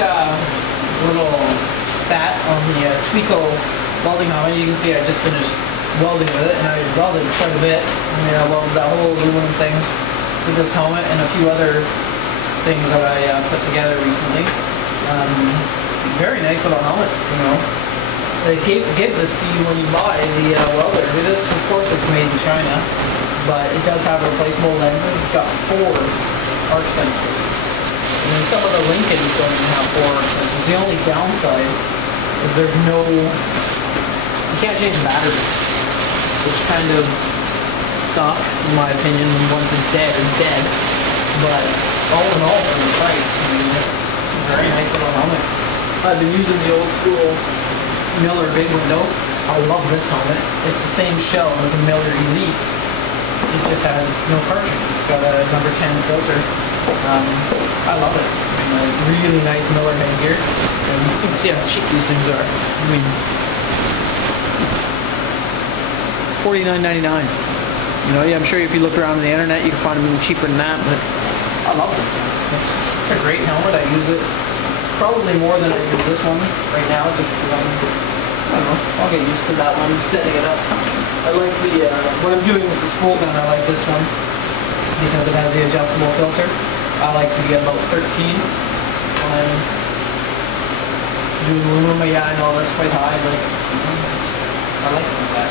little spat on the Tweco welding helmet. You can see I just finished welding with it, and I welded quite a bit. I mean, I welded that whole aluminum thing with this helmet and a few other things that I put together recently. Very nice little helmet, you know. They give this to you when you buy the welder. This, of course, it's made in China, but it does have replaceable lenses. It's got 4 arc sensors. And then some of the Lincolns don't even have 4 arc sensors. The only downside is there's no, you can't change the battery, which kind of sucks in my opinion. Once it's dead, it's dead. But all in all, for the price, I mean, it's a very nice little helmet. I've been using the old school Miller Big Window. I love this helmet. It's the same shell as the Miller Elite. It just has no cartridge. It's got a number 10 filter. I love it. I mean, a really nice Miller headgear. And you can see how cheap these things are. I mean, $49.99. You know, yeah, I'm sure if you look around on the internet, you can find them even cheaper than that. But I love this thing. It's a great helmet. I use it probably more than I use this one right now, just because I don't know, I'll get used to that one, setting it up. I like the, when I'm doing with the spool gun, I like this one, because it has the adjustable filter. I like to be about 13 when I'm doing aluminum. Yeah, I know that's quite high, but I like it like that.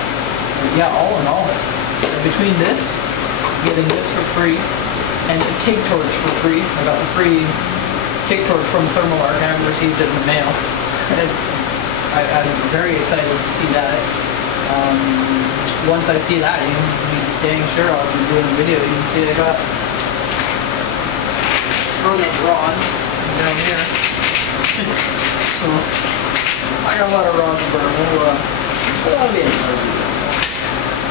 But yeah, all in all, between this, getting this for free, and the TIG torch for free, I got the free TIG torch from Thermal Arc. I haven't received it in the mail. I'm very excited to see that. Once I see that, you can be dang sure I'll be doing a video. You can see I got this rod down here. So I got a lot of rods to burn. We'll be in there.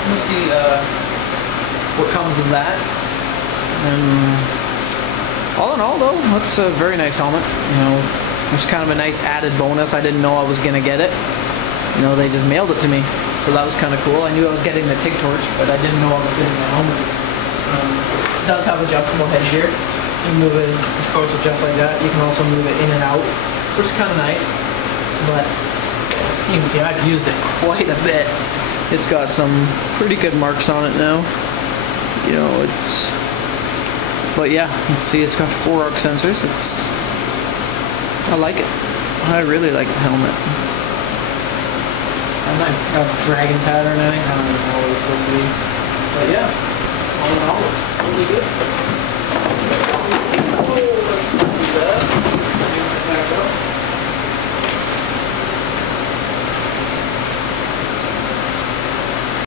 We'll see what comes of that. All in all, though, that's a very nice helmet. You know, it was kind of a nice added bonus. I didn't know I was going to get it. You know, they just mailed it to me. So that was kind of cool. I knew I was getting the TIG torch, but I didn't know I was getting the helmet. It does have adjustable headgear. You can move it, of course, just like that. You can also move it in and out, which is kind of nice. But you can see I've used it quite a bit. It's got some pretty good marks on it now. You know, it's... But yeah, you see it's got 4 arc sensors. I like it. I really like the helmet. A nice dragon pattern, I think. I don't know what it's supposed to be. But yeah, all in all, it's really good.